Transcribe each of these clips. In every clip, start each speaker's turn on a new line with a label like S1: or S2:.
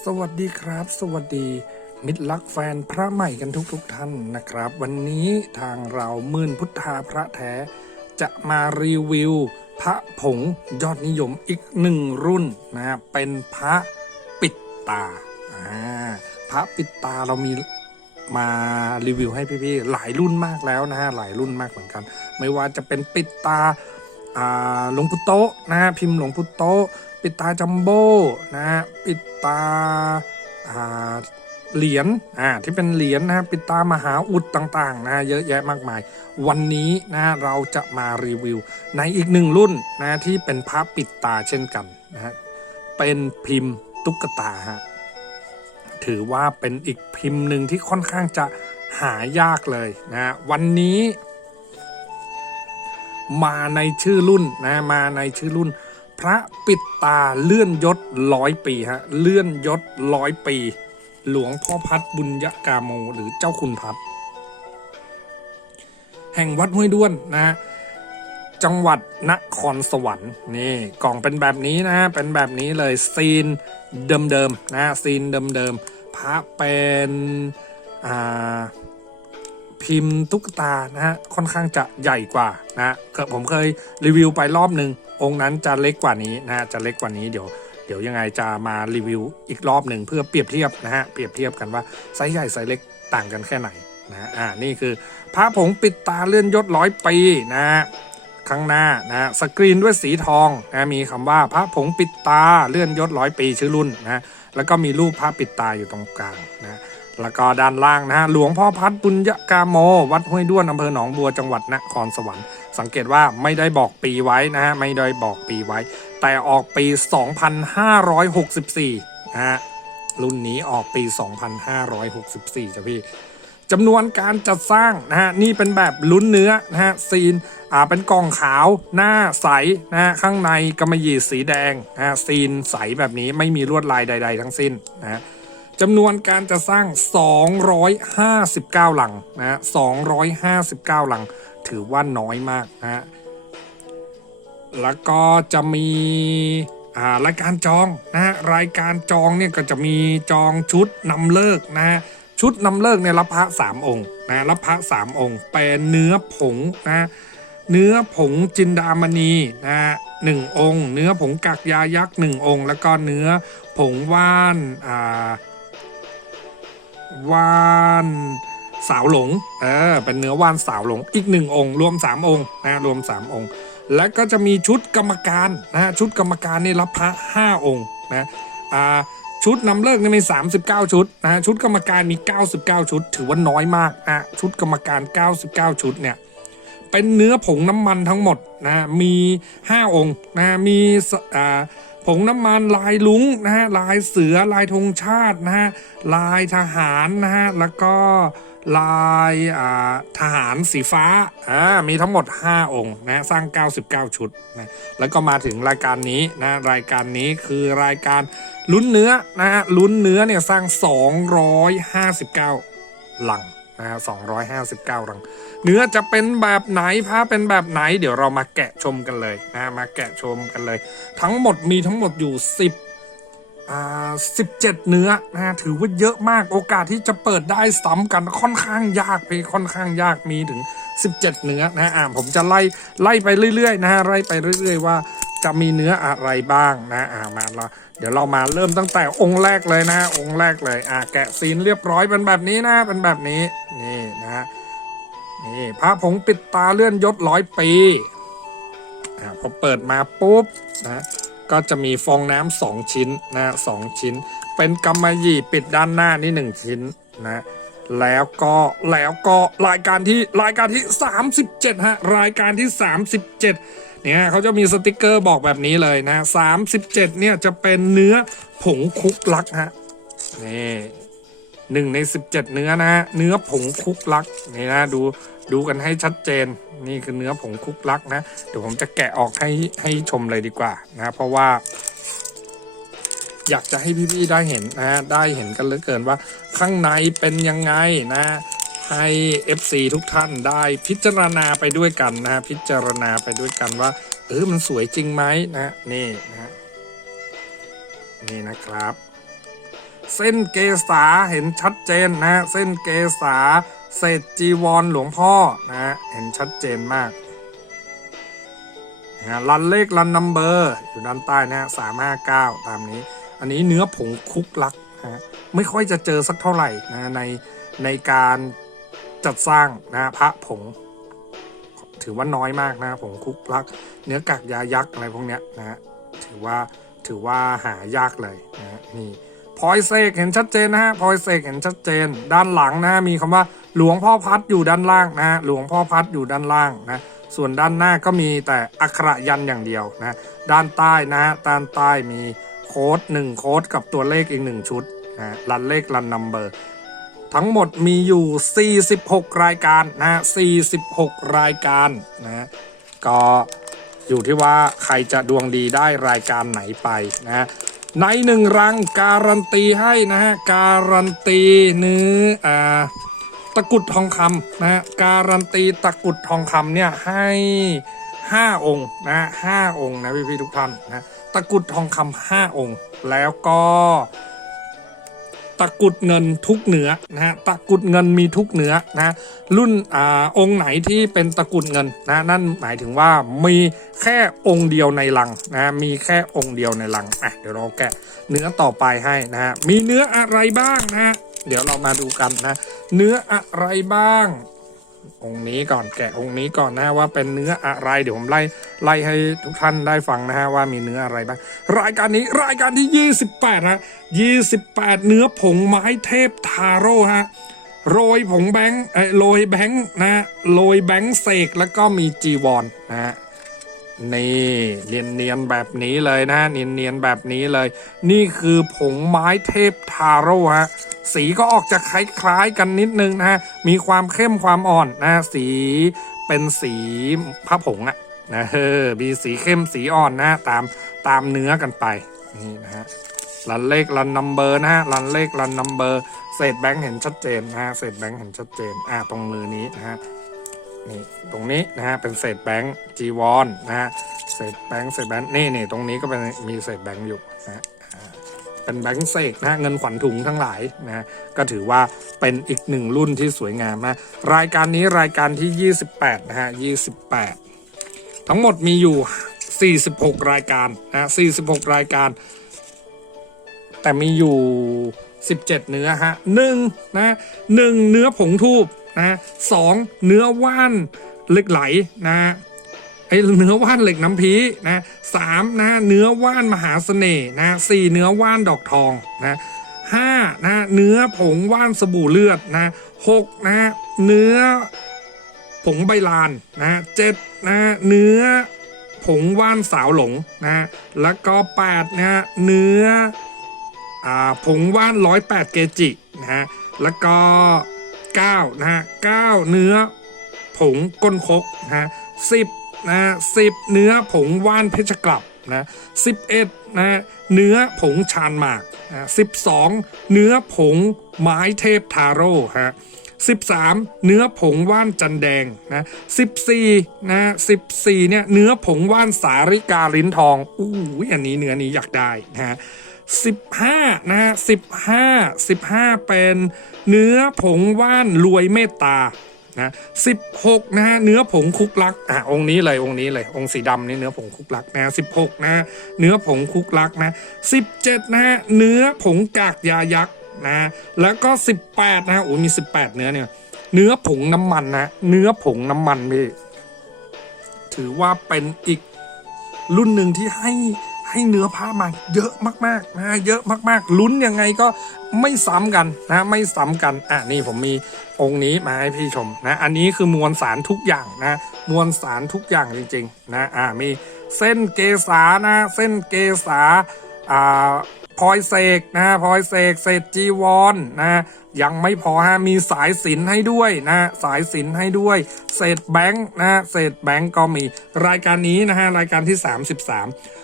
S1: สวัสดีครับ สวัสดี มิตรรักแฟนพระใหม่กันทุกๆทท่านนะครับ วันนี้ทางเรามื่นพุทธาพระแท้ จะมารีวิว พระผงยอดนิยมอีกหนึ่งรุ่นนะเป็นพระปิดตาอ่าพระปิดตาเรามีมารีวิวให้พี่ๆหลายรุ่นมากแล้วนะฮะหลายรุ่นมากเหมือนกัน ไม่ว่าจะเป็นปิดตา หลวงพุโตะนะฮะพิมพ์หลวงพุโตะปิดตาจัมโบ้นะฮะปิดตาเหรียญอ่าที่เป็นเหรียญนะฮะปิดตามหาอุดต่างๆนะเยอะแยะมากมาย วันนี้นะเราจะมารีวิว ในอีกหนึ่งรุ่นนะที่เป็นพระปิดตาเช่นกันนะฮะเป็นพิมพ์ตุ๊กตาฮะถือว่าเป็นอีกพิมพ์หนึ่งที่ค่อนข้างจะหายากเลยนะวันนี้ มาในชื่อรุ่นนะมาในชื่อรุ่น พระปิดตาเลื่อนยศร้อยปีฮะเลื่อนยศร้อยปี หลวงพ่อพัดบุญยกาโมหรือเจ้าคุณพัดแห่งวัดห้วยด้วนนะฮะจังหวัดนครสวรรค์นี่กล่องเป็นแบบนี้นะฮะเป็นแบบนี้เลยซีนเดิมๆนะฮะซีนเดิมๆพระเป็นอ่า พิมพ์ตุ๊กตานะฮะค่อนข้างจะใหญ่กว่านะฮะเคยผมเคยรีวิวไปรอบหนึ่งองค์นั้นจะเล็กกว่านี้นะฮะจะเล็กกว่านี้เดี๋ยวเดี๋ยวยังไงจะมารีวิวอีกรอบหนึ่งเพื่อเปรียบเทียบนะฮะเปรียบเทียบกันว่าไซส์ใหญ่ไซส์เล็กต่างกันแค่ไหนนะอ่านี่คือพระผงปิดตาเลื่อนยศร้อยปีนะฮะข้างหน้านะฮะสกรีนด้วยสีทองนะมีคำว่าพระผงปิดตาเลื่อนยศร้อยปีชื่อรุ่นนะฮะแล้วก็มีรูปพระปิดตาอยู่ตรงกลางนะ แล้วก็ด้านล่างนะฮะหลวงพ่อพัดบุญยกาโม วัดห้วยด้วนอำเภอหนองบัวจังหวัดนครสวรรค์ สังเกตว่าไม่ได้บอกปีไว้นะฮะไม่ได้บอกปีไว้ แต่ออกปี 2564นะฮะรุ่นนี้ออกปี 2564จ้ะพี่จำนวนการจัดสร้างนะฮะนี่เป็นแบบลุ้นเนื้อนะฮะซีนอ่าเป็นกล่องขาวหน้าใสนะฮะข้างในกำมะหยี่สีแดงนะฮะซีนใสแบบนี้ไม่มีลวดลายใด ๆ ทั้งสิ้นนะฮะ จำนวนการจะสร้าง 259 หลังนะฮะ259 หลัง ถือว่าน้อยมากนะฮะ แล้วก็จะมีรายการจองนะฮะ รายการจองเนี่ยก็จะมีจองชุดนำเลิกนะฮะ ชุดนำเลิกเนี่ยรับพระสามองค์นะรับพระสามองค์ เป็นเนื้อผงนะเนื้อผงจินดามณีนะฮะหนึ่งองค์ เนื้อผงกักยายักษ์หนึ่งองค์ แล้วก็เนื้อผงว่านอ่า ว่านสาวหลงเออเป็นเนื้อว่านสาวหลงอีกหนึ่งองค์ รวมสามองค์นะรวมสามองค์ และก็จะมีชุดกรรมการนะฮะชุดกรรมการนี่รับพระห้าองค์นะอ่าชุดนำเลิกนี่มี 39 ชุดนะฮะชุดกรรมการมี 99 ชุด ถือว่าน้อยมากอะชุดกรรมการ 99 ชุดเนี่ยเป็นเนื้อผงน้ำมันทั้งหมดนะมี 5 องค์นะมีสอ่า ผงน้ำมันลายลุงนะฮะลายเสือลายธงชาตินะฮะลายทหารนะฮะแล้วก็ลายทหารสีฟ้าอ่ามีทั้งหมด 5 องค์นะสร้าง 99 ชุดนะแล้วก็มาถึงรายการนี้นะรายการนี้คือรายการลุ้นเนื้อนะฮะลุ้นเนื้อเนี่ยสร้าง 259 หลัง นะฮะ259หลัง เนื้อจะเป็นแบบไหนผ้าเป็นแบบไหน เดี๋ยวเรามาแกะชมกันเลยนะมาแกะชมกันเลย ทั้งหมดมีทั้งหมดอยู่ 10อ่า17 เนื้อนะถือว่าเยอะมากโอกาสที่จะเปิดได้ซ้ำกันค่อนข้างยากไปค่อนข้างยากมีถึง 17 เนื้อนะอ่าผมจะไล่ไล่ไปเรื่อยๆนะฮะไล่ไปเรื่อย ๆ ว่า จะมีเนื้ออะไรบ้างนะอ่ามาเราเดี๋ยวเรามาเริ่มตั้งแต่องค์แรกเลยนะ องค์แรกเลยอ่าแกะซีนเรียบร้อยเป็นแบบนี้นะเป็นแบบนี้นี่นะนี่พระผงปิดตาเลื่อนยศร้อยปีอ่าพอเปิดมาปุ๊บนะก็จะมีฟองน้ำสองชิ้นนะสองชิ้น เป็นกำมะหยี่ปิดด้านหน้านี่หนึ่งชิ้นนะ แล้วก็แล้วก็รายการที่รายการที่ 37 ฮะ รายการที่ 37 เนี่ยเขาจะมีสติกเกอร์บอกแบบนี้เลยนะ 37 เนี่ยจะเป็นเนื้อผงคุกลักฮะนี่หนึ่งในสิบเจ็ดเนื้อนะฮะเนื้อผงคุกลักนี่นะดูดูกันให้ชัดเจนนี่คือเนื้อผงคุกลักนะ เดี๋ยวผมจะแกะออกให้ให้ชมเลยดีกว่านะ เพราะว่า อยากจะให้พี่ๆได้เห็นนะ ได้เห็นกันเหลือเกินว่าข้างในเป็นยังไงนะให้ FC ทุกท่านได้พิจารณาไปด้วยกันนะพิจารณาไปด้วยกันว่าเออมันสวยจริงไหมนะนี่นะนี่นะครับ เส้นเกษาเห็นชัดเจนนะ เส้นเกษาเศษจีวรหลวงพ่อนะเห็นชัดเจนมากนะฮะรันเลขรันนัมเบอร์อยู่ด้านใต้นะฮะสามห้าเก้าตามนี้ อันนี้เนื้อผงคุกลักนะฮะไม่ค่อยจะเจอสักเท่าไหร่นะในในการจัดสร้างนะพระผง ถือว่าน้อยมากนะผงคุกลัก เนื้อกากยายักษ์อะไรพวกเนี้ยนะฮะถือว่าถือว่าหายากเลยนะนี่พลอยเสกเห็นชัดเจนนะฮะพลอยเสกเห็นชัดเจน ด้านหลังนะมีคำว่าหลวงพ่อพัดอยู่ด้านล่างนะหลวงพ่อพัดอยู่ด้านล่างนะส่วนด้านหน้าก็มีแต่อักขระยันอย่างเดียวนะด้านใต้นะฮะด้านใต้มี โค้ด1โค้ดกับตัวเลขอีก1ชุดนะรันเลขรันนัมเบอร์ทั้งหมดมีอยู่ 46 รายการนะฮะ46 รายการนะฮะก็อยู่ที่ว่าใครจะดวงดีได้รายการไหนไปนะในหนึ่งรังการันตีให้นะฮะการันตีเนื้ออ่าตะกุดทองคำนะฮะการันตีตะกุดทองคำเนี่ยให้ห้าองค์นะห้าองค์นะพี่พี่ๆทุกท่านนะ ตะกรุดทองคำห้าองค์ แล้วก็ตะกรุดเงินทุกเนื้อนะฮะตะกรุดเงินมีทุกเนื้อนะรุ่นอ่าองค์ไหนที่เป็นตะกรุดเงินนะนั่นหมายถึงว่ามีแค่องค์เดียวในลังนะมีแค่องค์เดียวในลังอะเดี๋ยวเราแกะเนื้อต่อไปให้นะฮะมีเนื้ออะไรบ้างนะฮะเดี๋ยวเรามาดูกันนะ เนื้ออะไรบ้าง องค์นี้ก่อนแกะองค์นี้ก่อนนะว่าเป็นเนื้ออะไรเดี๋ยวผมไล่ไล่ให้ทุกท่านได้ฟังนะฮะว่ามีเนื้ออะไรบ้างรายการนี้รายการที่ 28นะ28 เนื้อผงไม้เทพทาโร่ฮะโรยผงแบงค์เอ้โรยแบงค์นะโรยแบงค์เสกแล้วก็มีจีวรนะฮะ นี่เนียนเนียนๆแบบนี้เลยนะเนียนเนียนๆแบบนี้เลย นี่คือผงไม้เทพทาโร่ฮะสีก็ออกจะคล้ายๆกันนิดนึงนะฮะมีความเข้มความอ่อนนะสีเป็นสีพระผงอะนะเออมีสีเข้มสีอ่อนนะตามตามเนื้อกันไปนี่นะฮะรันเลขรันนัมเบอร์นะฮะรันเลขรันนัมเบอร์เศษแบงค์เห็นชัดเจนนะฮะเศษแบงค์เห็นชัดเจนอ่าตรงมือนี้นะฮะ นี่ตรงนี้นะฮะเป็นเศษแบงค์จีวอนนะฮะเศษแบงค์เศษแบงค์นี่นี่ตรงนี้ก็เป็นมีเศษแบงค์อยู่นะฮะเป็นแบงค์เศษนะเงินขวัญถุงทั้งหลายนะก็ถือว่าเป็นอีกหนึ่งรุ่นที่สวยงามนะรายการนี้รายการที่ 28นะฮะ28 ทั้งหมดมีอยู่ 46 รายการนะฮะ46 รายการ แต่มีอยู่ 17 เนื้อฮะหนึ่งนะหนึ่งเนื้อผงทูบ นะสองเนื้อว่านเหล็กไหลนะไอเนื้อว่านเหล็กน้ำพีนะสามนะเนื้อว่านมหาเสน่ห์นะสี่เนื้อว่านดอกทองนะห้านะเนื้อผงว่านสบู่เลือดนะหกนะเนื้อผงใบลานนะเจ็ดนะเนื้อผงว่านสาวหลงนะแล้วก็แปดนะเนื้ออ่าผงว่านร้อยแปดเกจินะฮะแล้วก็ เก้านะฮะเก้าเนื้อผงก้นคกนะฮะสิบนะฮะสิบเนื้อผงว่านเพชรกลับนะสิบเอ็ดนะฮะเนื้อผงชานหมากนะสิบสองเนื้อผงไม้เทพทาโร่ฮะ13เนื้อผงว่านจันแดงนะ14นะ14เนี่ยเนื้อผงว่านสาริกาลิ้นทองอู้อันนี้เนื้อนี้อยากได้นะฮะ 15นะฮะ15 15 เป็นเนื้อผงว่านรวยเมตตานะ16นะฮะเนื้อผงคุกลักอะองค์นี้เลยองค์นี้เลยองค์สีดำนี่เนื้อผงคุกลักนะ16นะฮะเนื้อผงคุกลักนะ17นะฮะเนื้อผงกากยายักษ์นะแล้วก็18นะฮะโอ้ยมี18เนื้อเนี่ยเนื้อผงน้ำมันนะเนื้อผงน้ำมันพี่ถือว่าเป็นอีกรุ่นหนึ่งที่ให้ ให้เนื้อผ้ามาเยอะมากๆนะเยอะมากๆลุ้นยังไงก็ไม่ซ้ำกันนะไม่ซ้ำกันอะนี่ผมมีองค์นี้มาให้พี่ชมนะอันนี้คือมวลสารทุกอย่างนะมวลสารทุกอย่างจริงๆนะอ่ามีเส้นเกษานะเส้นเกษาอ่าพลอยเสกนะพลอยเสกเศษจีวรนนะยังไม่พอฮะมีสายสินให้ด้วยนะสายสินให้ด้วย เศษแบงค์นะเศษแบงค์ก็มีรายการนี้นะฮะรายการที่ 33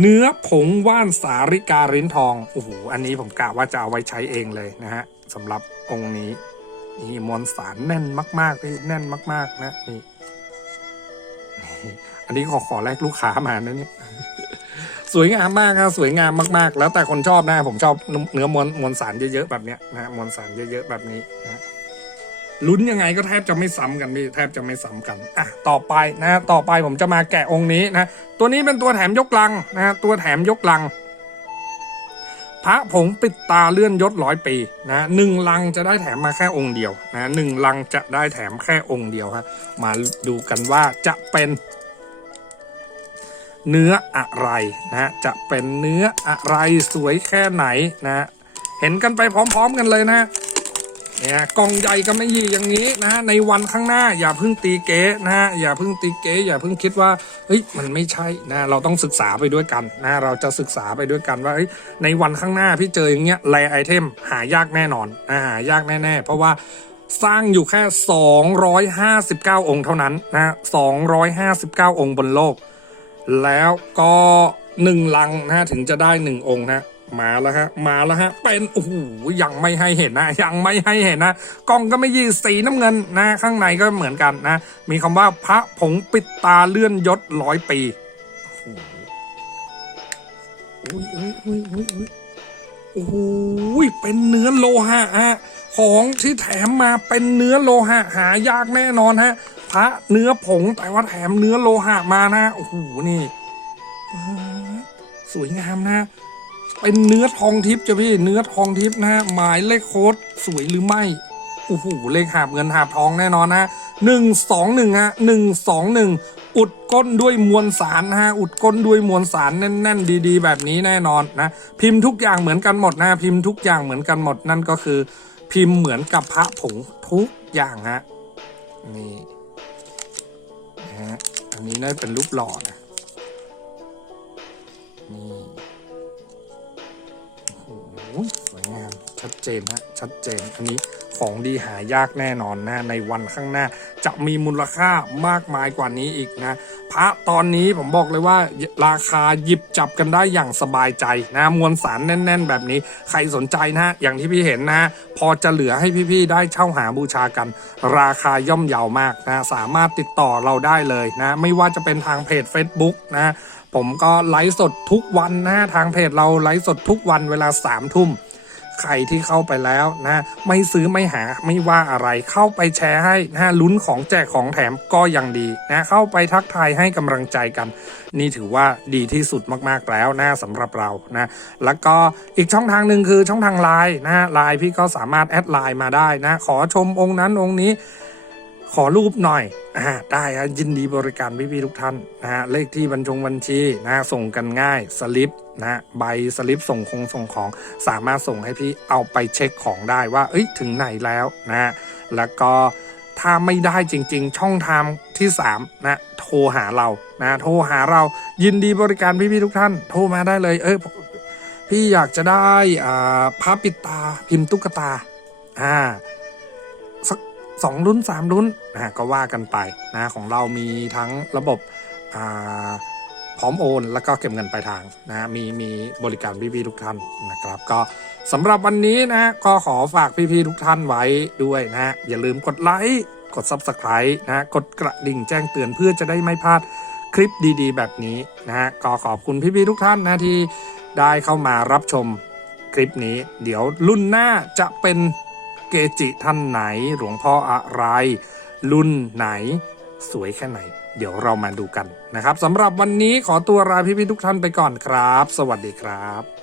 S1: เนื้อผงว่านสาริการิ้นทอง โอ้โห อันนี้ผมกะว่าจะเอาไว้ใช้เองเลยนะฮะสำหรับองค์นี้ นี่มวลสารแน่นมากๆพี่แน่นมาก ๆ นะนี่นี่อันนี้ขอขอแลกลูกค้ามานะเนี่ยสวยงามมากครับสวยงามมาก ๆ แล้วแต่คนชอบนะ ผมชอบเนื้อมวลมวลสารเยอะๆแบบเนี้ยนะฮะมวลสารเยอะๆแบบนี้นะ ลุ้นยังไงก็แทบจะไม่ซ้ำกันพี่แทบจะไม่ซ้ำกันอะต่อไปนะต่อไปผมจะมาแกะองค์นี้นะตัวนี้เป็นตัวแถมยกลังนะฮะตัวแถมยกลัง พระผงปิดตาเลื่อนยศร้อยปีนะหนึ่งลังจะได้แถมมาแค่องค์เดียวนะหนึ่งลังจะได้แถมแค่องค์เดียวฮะมาดูกันว่าจะเป็นเนื้ออะไรนะจะเป็นเนื้ออะไรสวยแค่ไหนนะ เห็นกันไปพร้อม ๆ กันเลยนะ เนี่ยกองใหญ่ก็ไม่ยีอย่างนี้นะในวันข้างหน้าอย่าเพิ่งตีเก๊นะฮะอย่าเพิ่งตีเก๊อย่าเพิ่งคิดว่าเฮ้ยมันไม่ใช่นะเราต้องศึกษาไปด้วยกันนะเราจะศึกษาไปด้วยกันว่าเฮ้ยในวันข้างหน้าพี่เจออย่างเงี้ยแรไอเทมหายากแน่นอนนะหายากแน่ ๆ เพราะว่าสร้างอยู่แค่ 259 องค์เท่านั้นนะ259 องค์บนโลก แล้วก็หนึ่งลังนะฮะถึงจะได้หนึ่งองค์นะ มาแล้วฮะ มาแล้วฮะ เป็น โอ้โห ยังไม่ให้เห็นนะ ยังไม่ให้เห็นนะ กล้องก็ไม่ยีสีน้ำเงินนะ ข้างในก็เหมือนกันนะ มีคำว่าพระผงปิดตาเลื่อนยศร้อยปีโอ้ยโอ้ยอุ้ยอุ้ยอุ้ยอุ้ยโอ้โหเป็นเนื้อโลหะฮะ ของที่แถมมาเป็นเนื้อโลหะ หายากแน่นอนฮะ พระเนื้อผงแต่ว่าแถมเนื้อโลหะมานะ โอ้โห นี่ สวยงามนะ เป็นเนื้อทองทิพย์จ้ะพี่เนื้อทองทิพย์นะฮะหมายเลขโค้ดสวยหรือไม่โอ้โหเลขหาบเงินหาบทองแน่นอนนะหนึ่งสองหนึ่งฮะหนึ่งสองหนึ่งอุดก้นด้วยมวลสารนะฮะอุดก้นด้วยมวลสารแน่น ๆ ดี ๆ แบบนี้แน่นอนนะ พิมพ์ทุกอย่างเหมือนกันหมดนะพิมพ์ทุกอย่างเหมือนกันหมดนั่นก็คือ พิมพ์เหมือนกับพระผงทุกอย่างฮะนี่นะฮะอันนี้น่าจะเป็นรูปหล่อนะนี่ สวยงามชัดเจนฮะชัดเจนอันนี้ของดีหายากแน่นอนนะในวันข้างหน้า จะมีมูลค่ามากมายกว่านี้อีกนะ พระตอนนี้ผมบอกเลยว่าราคาหยิบจับกันได้อย่างสบายใจนะมวลสารแน่น ๆ แบบนี้ใครสนใจนะอย่างที่พี่เห็นนะ พอจะเหลือให้พี่ๆได้เช่าหาบูชากัน ราคาย่อมเยาวมากนะ สามารถติดต่อเราได้เลยนะ ไม่ว่าจะเป็นทางเพจ Facebook นะ ผมก็ไลฟ์สดทุกวันนะทางเพจเราไลฟ์สดทุกวันเวลาสามทุ่มใครที่เข้าไปแล้วนะไม่ซื้อไม่หาไม่ว่าอะไรเข้าไปแชร์ให้นะลุ้นของแจกของแถมก็ยังดีนะเข้าไปทักทายให้กำลังใจกัน นี่ถือว่าดีที่สุดมากๆแล้วนะสำหรับเรานะแล้วก็อีกช่องทางหนึ่งคือช่องทางไลน์นะไลน์พี่ก็สามารถแอดไลน์มาได้นะขอชมองค์นั้นองค์นี้ ขอรูปหน่อยอ่าได้ฮะยินดีบริการพี่ๆทุกท่านนะฮะเลขที่บัญชงบัญชีนะฮะส่งกันง่ายสลิปนะฮะใบสลิปส่งคงส่งของสามารถส่งให้พี่เอาไปเช็คของได้ว่า เอ้ยถึงไหนแล้วนะฮะแล้วก็ถ้าไม่ได้จริง ๆ ช่องทางที่3นะโทรหาเรานะโทรหาเรายินดีบริการพี่ๆทุกท่าน โทรมาได้เลย เอ้ยพี่อยากจะได้อ่าพระปิดตาพิมพ์ตุ๊กตาอ่า สองรุ่นสามรุ่นนะก็ว่ากันไปนะของเรามีทั้งระบบพร้อมโอนแล้วก็เก็บเงินปลายทางนะมีมีบริการพี่ๆทุกท่านนะครับ ก็สำหรับวันนี้นะก็ขอฝากพี่ๆทุกท่านไว้ด้วยนะอย่าลืมกดไลค์กด Subscribe นะกดกระดิ่งแจ้งเตือนเพื่อจะได้ไม่พลาดคลิปดีๆ แบบนี้นะฮะก็ขอบคุณพี่ๆทุกท่านนะที่ได้เข้ามารับชมคลิปนี้ เดี๋ยวรุ่นหน้าจะเป็น เกจิท่านไหน หลวงพ่ออะไร รุ่นไหน สวยแค่ไหน เดี๋ยวเรามาดูกันนะครับสำหรับวันนี้ขอตัวลาพี่ๆทุกท่านไปก่อนครับ สวัสดีครับ